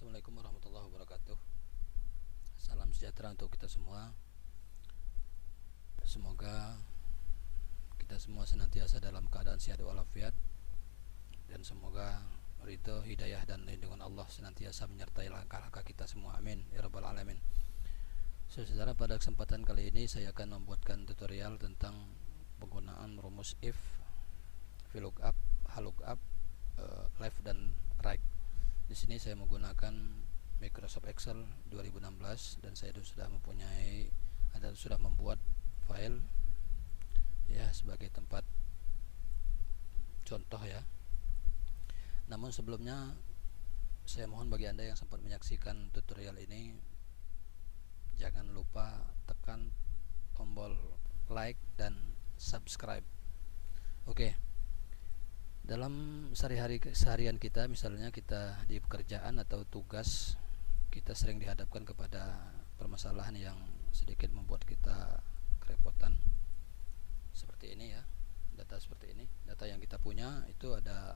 Assalamualaikum warahmatullahi wabarakatuh. Salam sejahtera untuk kita semua. Semoga kita semua senantiasa dalam keadaan sehat walafiat, dan semoga ridho, hidayah, dan lindungan Allah senantiasa menyertai langkah-langkah kita semua. Amin ya rabbal alamin. Saudara, pada kesempatan kali ini saya akan membuatkan tutorial tentang penggunaan rumus if, VLOOKUP, HLOOKUP, left dan right. Di sini saya menggunakan Microsoft Excel 2016 dan saya sudah membuat file ya sebagai tempat contoh ya. Namun sebelumnya saya mohon bagi Anda yang sempat menyaksikan tutorial ini, jangan lupa tekan tombol like dan subscribe. Oke. Dalam seharian kita, misalnya kita di pekerjaan atau tugas, kita sering dihadapkan kepada permasalahan yang sedikit membuat kita kerepotan. Seperti ini ya, data seperti ini. Data yang kita punya itu ada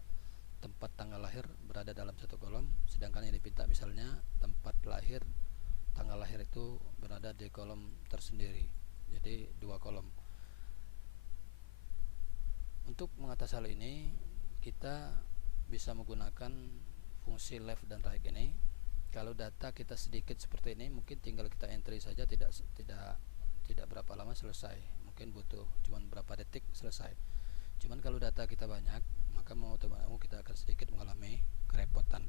tempat tanggal lahir berada dalam satu kolom, sedangkan yang dipinta misalnya tempat lahir, tanggal lahir itu berada di kolom tersendiri. Jadi dua kolom. Untuk mengatasi hal ini, kita bisa menggunakan fungsi left dan right ini. Kalau data kita sedikit seperti ini, mungkin tinggal kita entry saja, tidak berapa lama selesai. Mungkin butuh cuman berapa detik selesai. Cuman kalau data kita banyak, maka mau tidak mau kita akan sedikit mengalami kerepotan.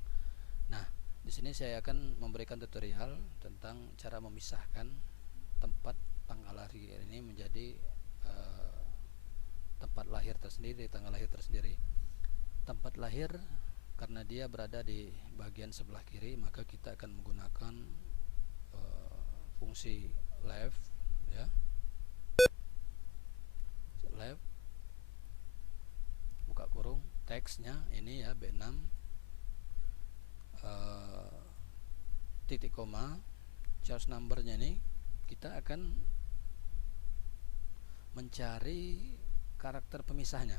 Nah, di sini saya akan memberikan tutorial tentang cara memisahkan tempat tanggal lahir ini menjadi tempat lahir tersendiri, tanggal lahir tersendiri. Tempat lahir karena dia berada di bagian sebelah kiri, maka kita akan menggunakan fungsi left ya. Left, buka kurung, teksnya ini ya B6, titik koma, charge numbernya ini kita akan mencari karakter pemisahnya.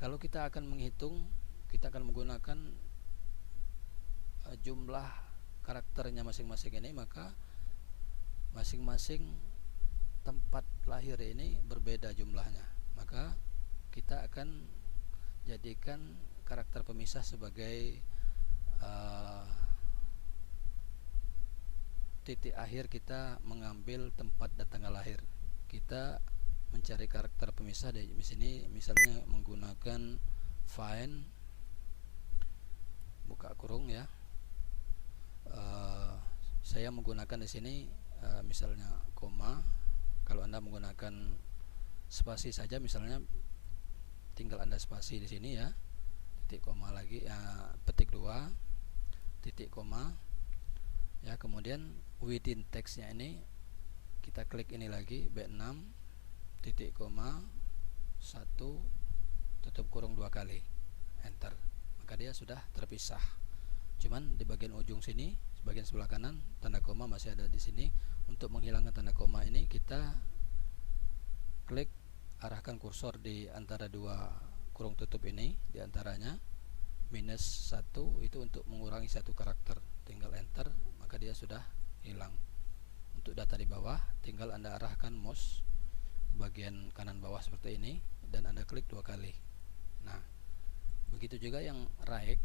Kalau kita akan menghitung, kita akan menggunakan jumlah karakternya masing-masing ini, maka masing-masing tempat lahir ini berbeda jumlahnya. Maka kita akan jadikan karakter pemisah sebagai titik akhir kita mengambil tempat dan tanggal lahir. Kita mencari karakter pemisah di sini, misalnya menggunakan find, buka kurung ya. Saya menggunakan di sini misalnya koma. Kalau Anda menggunakan spasi saja, misalnya tinggal Anda spasi di sini ya, titik koma lagi, petik 2 titik koma ya. Kemudian within text-nya ini kita klik ini lagi, B6 titik koma 1 tutup kurung 2 kali, enter, maka dia sudah terpisah. Cuman di bagian ujung sini, bagian sebelah kanan, tanda koma masih ada di sini. Untuk menghilangkan tanda koma ini, kita klik, arahkan kursor di antara dua kurung tutup ini, di antaranya -1 itu untuk mengurangi satu karakter, tinggal enter, maka dia sudah hilang. Untuk data di bawah, tinggal Anda arahkan mouse bagian kanan bawah seperti ini dan Anda klik 2 kali. Nah, begitu juga yang right.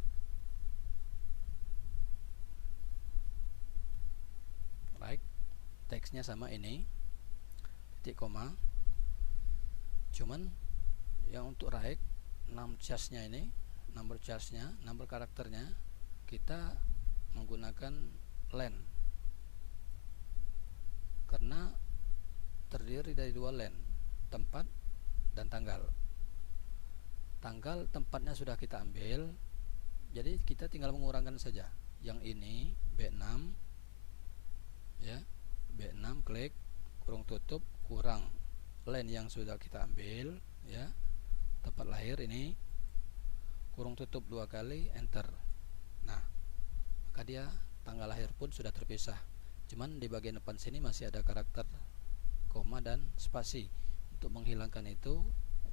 Right, teksnya sama ini, titik koma. Cuman yang untuk right, number charge-nya ini, number karakternya kita menggunakan len, karena terdiri dari dua len, tempat dan tanggal. Tanggal tempatnya sudah kita ambil, jadi kita tinggal mengurangkan saja. Yang ini B6 ya, B6 klik, kurung tutup, kurang len yang sudah kita ambil ya, tempat lahir ini, kurung tutup 2 kali, enter. Nah, maka dia tanggal lahir pun sudah terpisah. Cuman di bagian depan sini masih ada karakter koma dan spasi. Untuk menghilangkan itu,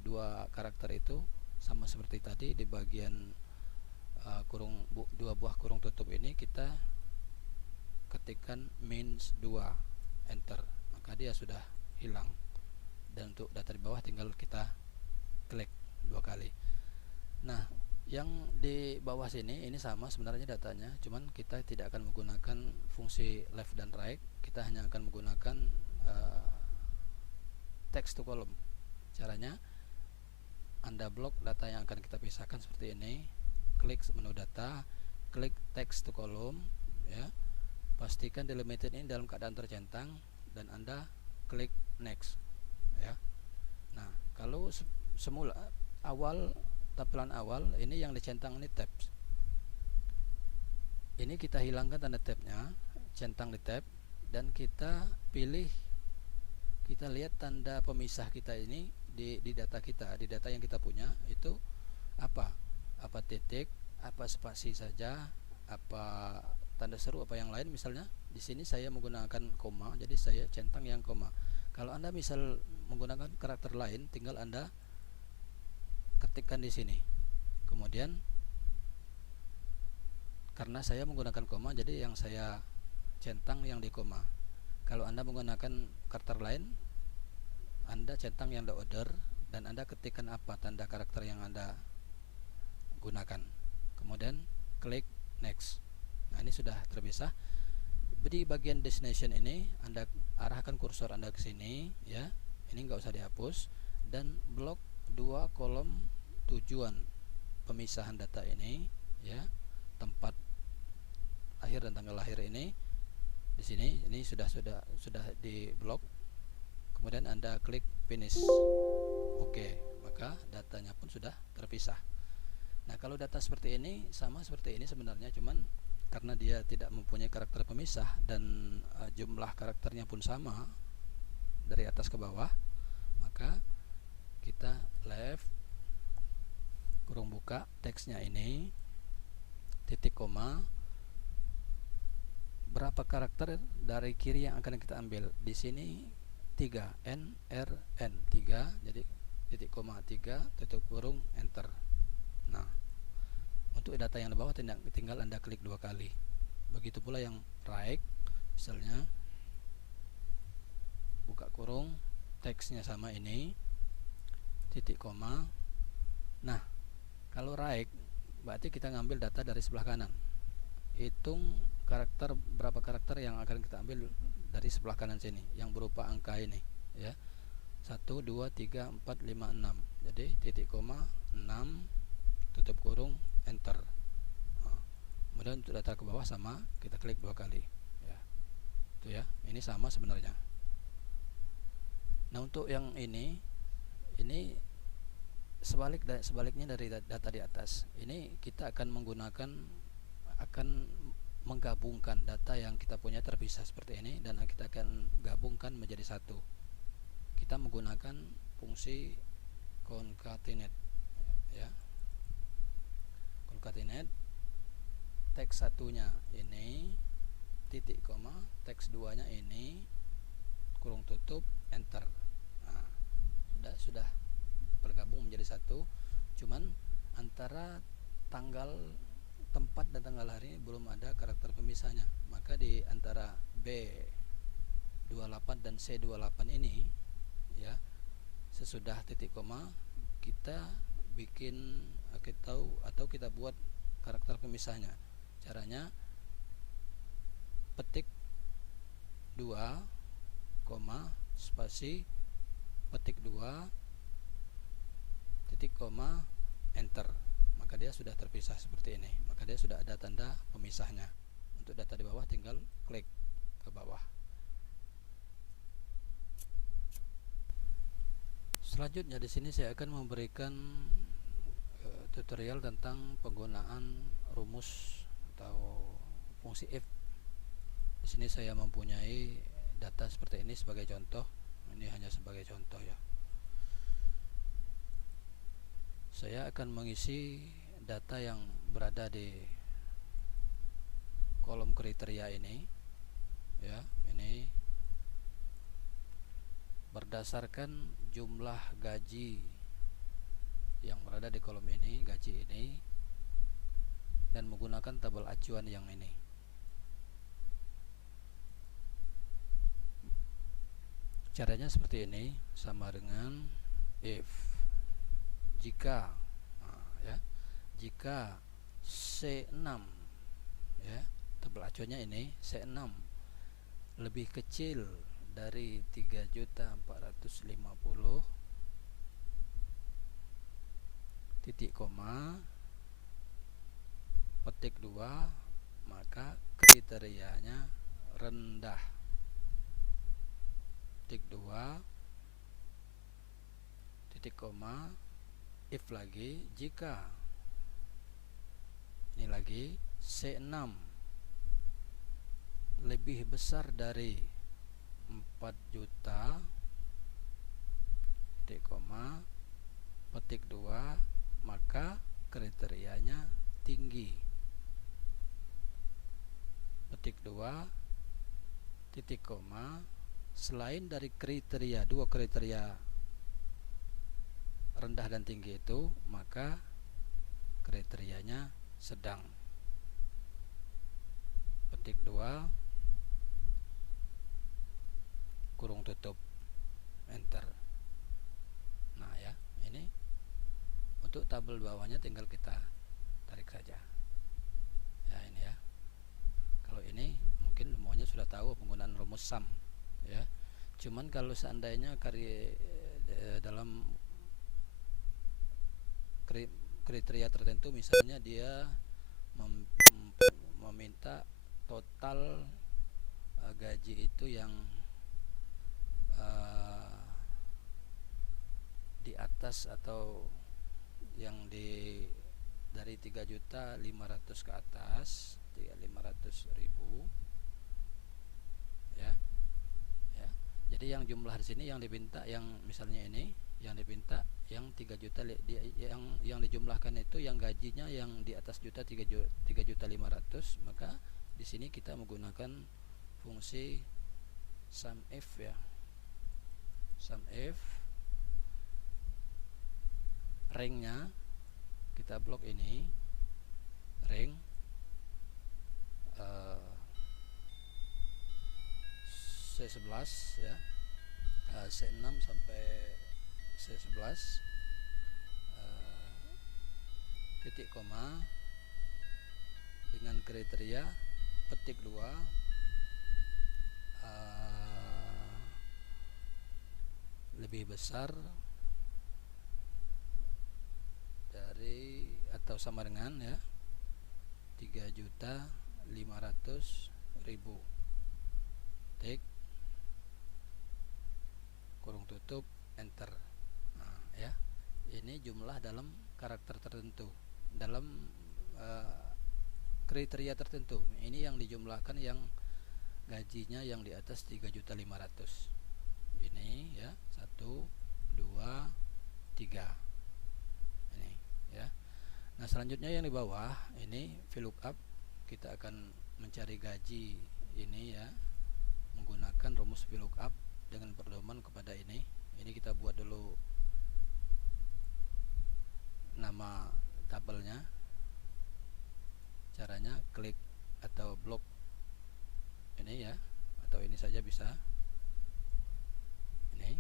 dua karakter itu sama seperti tadi, di bagian dua buah kurung tutup ini kita ketikkan means 2 enter, maka dia sudah hilang. Dan untuk data di bawah tinggal kita klik 2 kali. Nah, yang di bawah sini ini sama sebenarnya datanya, cuman kita tidak akan menggunakan fungsi left dan right, kita hanya akan menggunakan text to column. Caranya, Anda blok data yang akan kita pisahkan seperti ini, klik menu data, klik text to column, ya. Pastikan delimited ini dalam keadaan tercentang dan Anda klik next, ya. Nah, kalau semula tampilan awal ini yang dicentang ini tabs. Ini kita hilangkan tanda tabnya, centang di tab, dan kita pilih, kita lihat tanda pemisah kita ini di data kita, di data yang kita punya itu apa titik, apa spasi saja, apa tanda seru, apa yang lain. Misalnya di sini saya menggunakan koma, jadi saya centang yang koma. Kalau Anda misal menggunakan karakter lain, tinggal Anda ketikkan di sini. Kemudian karena saya menggunakan koma, jadi yang saya centang yang di koma. Kalau Anda menggunakan karakter lain, Anda centang yang the order dan Anda ketikkan apa tanda karakter yang Anda gunakan. Kemudian klik next. Nah, ini sudah terpisah. Di bagian destination ini Anda arahkan kursor Anda ke sini, ya. Ini nggak usah dihapus, dan blok 2 kolom tujuan pemisahan data ini, ya. Tempat akhir dan tanggal lahir ini di sini, ini sudah di blok. Kemudian Anda klik finish. Oke, maka datanya pun sudah terpisah. Nah, kalau data seperti ini sama seperti ini sebenarnya, cuman karena dia tidak mempunyai karakter pemisah dan jumlah karakternya pun sama dari atas ke bawah, maka kita left kurung buka teksnya ini, titik koma, berapa karakter dari kiri yang akan kita ambil. Di sini 3 n r n 3, jadi titik koma 3 tutup kurung enter. Nah, untuk data yang di bawah tinggal Anda klik 2 kali. Begitu pula yang right, misalnya buka kurung, teksnya sama ini, titik koma. Nah, kalau right berarti kita ngambil data dari sebelah kanan. Hitung berapa karakter yang akan kita ambil dari sebelah kanan sini yang berupa angka ini, ya. 1 2 3 4 5 6. Jadi titik koma 6 tutup kurung enter. Nah, kemudian untuk data ke bawah sama, kita klik 2 kali, ya. Itu ya, ini sama sebenarnya. Nah, untuk yang ini sebaliknya dari data di atas. Ini kita akan menggabungkan data yang kita punya terpisah seperti ini, dan kita akan gabungkan menjadi satu. Kita menggunakan fungsi concatenate, ya. Concatenate, teks satunya ini titik koma, teks 2-nya ini kurung tutup enter. Nah, sudah bergabung menjadi satu, cuman antara tempat dan tanggal hari ini belum ada karakter pemisahnya. Maka di antara B28 dan C28 ini, ya, sesudah titik koma kita kita buat karakter pemisahnya. Caranya petik 2, spasi, petik 2, titik koma, enter. Maka dia sudah terpisah seperti ini. Maka dia sudah ada tanda pemisahnya. Untuk data di bawah tinggal klik ke bawah. Selanjutnya di sini saya akan memberikan tutorial tentang penggunaan rumus atau fungsi if. Di sini saya mempunyai data seperti ini sebagai contoh. Ini hanya sebagai contoh, ya. Saya akan mengisi data yang berada di kolom kriteria ini, ya. Ini berdasarkan jumlah gaji yang berada di kolom ini, gaji ini menggunakan tabel acuan yang ini. Caranya seperti ini, sama dengan if jika ya, jika C6 ya, tabel acuannya ini C6 lebih kecil dari 3.450 titik koma petik 2, maka kriterianya rendah. Petik 2 titik koma, if lagi, jika ini lagi C6 lebih besar dari 4 juta titik koma petik 2, maka kriterianya tinggi. Petik 2 titik koma, selain dari kriteria, dua kriteria rendah dan tinggi itu, maka kriterianya sedang. Petik 2 kurung tutup, enter. Nah ya, ini untuk tabel bawahnya tinggal kita tarik saja ya, ini ya. Kalau ini mungkin semuanya sudah tahu penggunaan rumus sum ya. Cuman kalau seandainya dalam kriteria tertentu, misalnya dia meminta total gaji itu yang di atas atau yang dari 3.500.000 ke atas, 500.000 ya. Ya. Jadi yang jumlah di sini yang dipinta, yang misalnya ini yang dipinta yang 3 juta, yang dijumlahkan itu yang gajinya yang di atas 3.500.000, maka di sini kita menggunakan fungsi SUMIF ya. SUMIF ringnya kita blok ini, ring C11 ya, C6 sampai C11 titik koma dengan kriteria petik 2 lebih besar dari atau sama dengan ya 3.500.000 tik kurung tutup, enter. Nah ya, ini jumlah dalam karakter tertentu, dalam kriteria tertentu. Ini yang dijumlahkan yang gajinya yang di atas 3.500.000 ini ya, 1, 2, 3 ini ya. Nah selanjutnya yang di bawah ini VLOOKUP, kita akan mencari gaji ini ya menggunakan rumus VLOOKUP dengan berdoman kepada ini. Ini kita buat dulu nama tabelnya. Caranya klik atau blok ini ya, atau ini saja bisa. Ini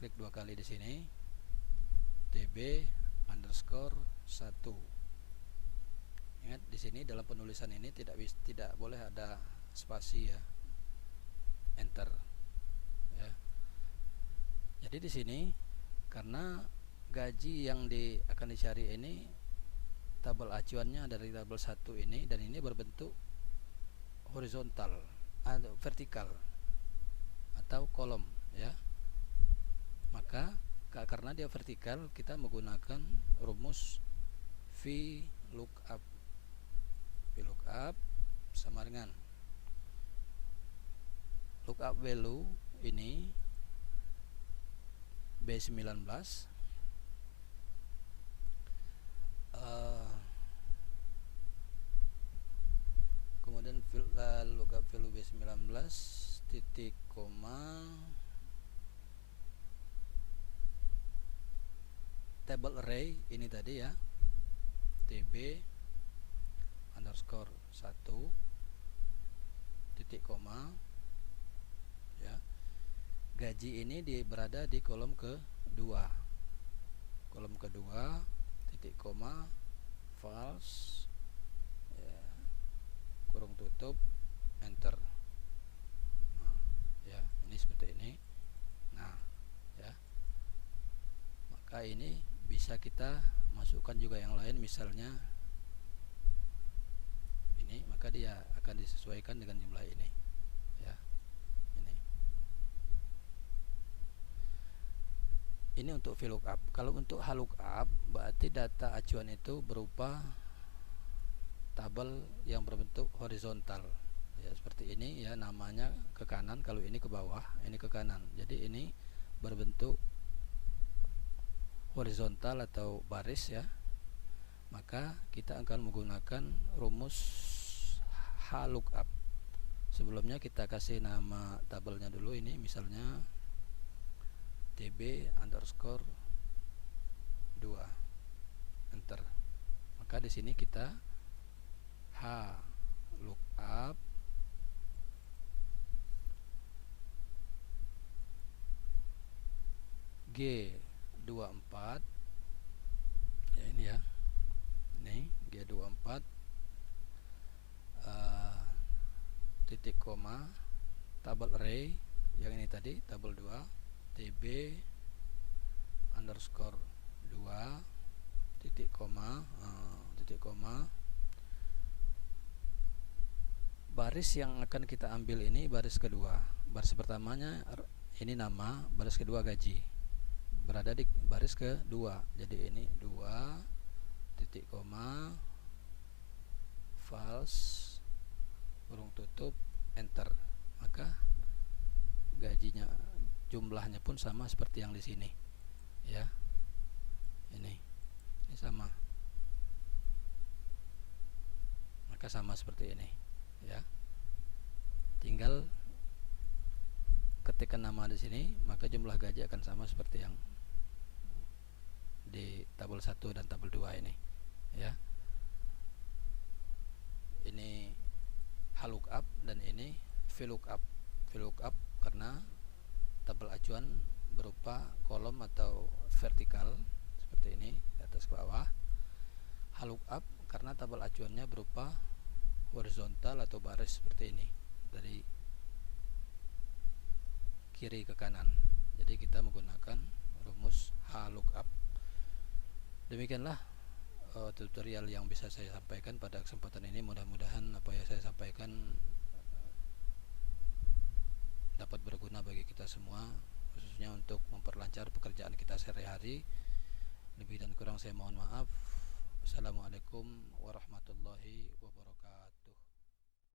klik 2 kali di sini, tb_1. Ingat di sini dalam penulisan ini tidak boleh ada spasi ya, enter ya. Jadi di sini karena gaji yang akan dicari ini tabel acuannya dari tabel 1 ini, dan ini berbentuk horizontal atau vertikal atau kolom ya, maka karena dia vertikal kita menggunakan rumus VLOOKUP. VLOOKUP sama dengan lookup value ini B19 kemudian lookup value B19 titik koma table array ini tadi ya, TB underscore 1 titik koma ya. Gaji ini berada di kolom kedua. Kolom kedua titik koma false ya, kurung tutup enter. Nah, ya, ini seperti ini. Nah, ya. Maka ini bisa kita masukkan juga yang lain, misalnya ini, maka dia akan disesuaikan dengan jumlah ini ya. Ini untuk VLOOKUP. Kalau untuk HLOOKUP berarti data acuan itu berupa tabel yang berbentuk horizontal ya, seperti ini ya, namanya ke kanan, kalau ini ke bawah, ini ke kanan. Jadi ini berbentuk horizontal atau baris ya. Maka kita akan menggunakan rumus HLOOKUP. Sebelumnya kita kasih nama tabelnya dulu, ini misalnya tb underscore 2 enter. Maka di sini kita HLOOKUP G24 ya, ini ya, ini G24 titik koma tabel array yang ini tadi, tabel 2 tb underscore 2 titik koma baris yang akan kita ambil ini baris kedua. Baris pertamanya ini nama, baris kedua gaji, berada di baris kedua. Jadi ini 2 titik koma false kurung tutup enter. Maka gajinya, jumlahnya pun sama seperti yang di sini ya. Ini sama, maka sama seperti ini ya. Tinggal ketikkan nama di sini, maka jumlah gaji akan sama seperti yang di tabel 1 dan tabel 2 ini ya. Ini HLOOKUP dan ini VLOOKUP. VLOOKUP karena tabel acuan berupa kolom atau vertikal seperti ini, atas ke bawah. HLOOKUP karena tabel acuannya berupa horizontal atau baris seperti ini, dari kiri ke kanan. Jadi kita menggunakan rumus HLOOKUP. Demikianlah tutorial yang bisa saya sampaikan pada kesempatan ini. Mudah-mudahan apa yang saya sampaikan dapat berguna bagi kita semua, khususnya untuk memperlancar pekerjaan kita sehari-hari. Lebih dan kurang saya mohon maaf. Assalamualaikum warahmatullahi wabarakatuh.